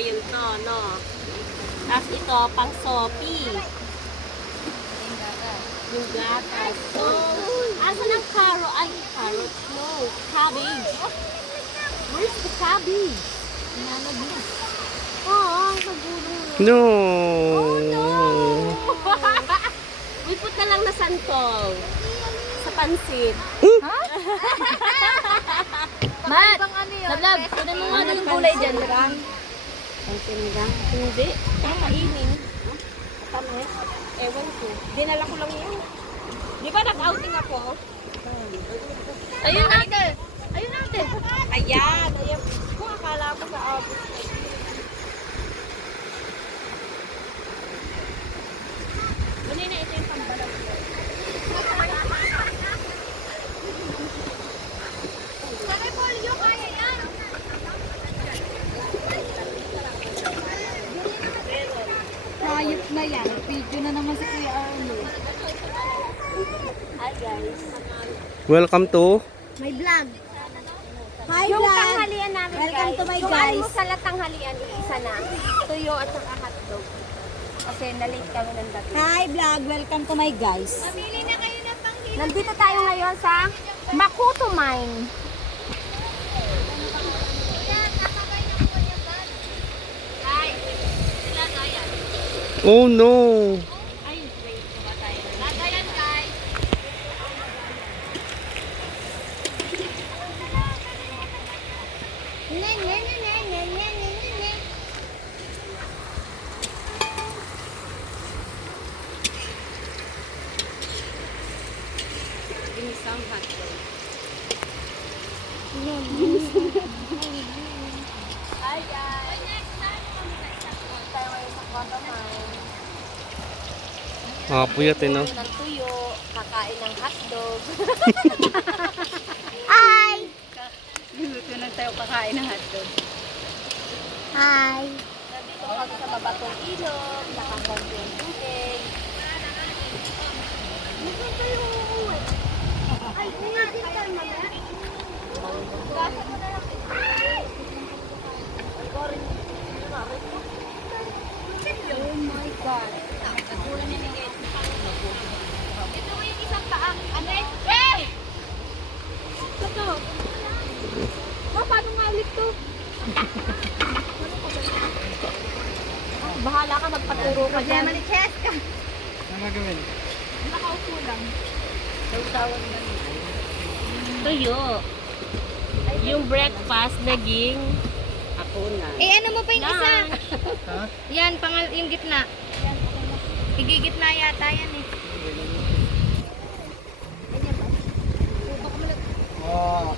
ngayon to, no? Tapos ito, pang sopi. Yung gatas. So, asa ng carrot? Ay, carrot. No, cabbage. Where's the cabbage? Nanag mo. Oo, ang pagulong. No. Oh, no! We put na lang na santol. Sa pansit. Ha? Mat! Lablab, kunan mo nga yung gulay dyan. Pansit lang? Hindi. Ang kainin. Tama eh. Ewan ko. Dinala ko lang yun. Di ba nag-outing ako? Ayun natin! Ayun natin! Ayan. Ayan. Kung akala ko sa office. Mali na ito yung pambalag ko. Hayop na yan. Video na naman si Kuya Arlo. Hi guys. Welcome to May vlog. Hi Yung vlog. tanghalian namin Welcome guys. to my Yung guys. almusal at tanghalian, isa na. Tuyo at saka hotdog. Kasi na-late kami ng dating. Hi vlog. Welcome to my guys. Nandito tayo ngayon sa Makuto Mine. Oh no. Ay, wait. Lagayan guys. Ginisang hotdog. Hi guys. Tayo ngayon sa Makuto Mine. Puyat eh, no? Ng tuyo, kakain ng hotdog. Hi. Luto na tayo kakain ng hotdog. Hi. Nandito kami sa Mabatong Ilog, nakakonti ang tubig. Ay, nandito naman. Oh my God. Ito yung isang taang, ano eh? Eh! Ito. Paano nga ulit to? Bahala ka, magpaturo ka dyan. Cheska. Nakaupo lang. Tawag na tuyo. Yung breakfast naging ako na. Eh, ano mo pa yung isa? Ha? Yan, yung gitna. Igigitna yata yan eh. Wow.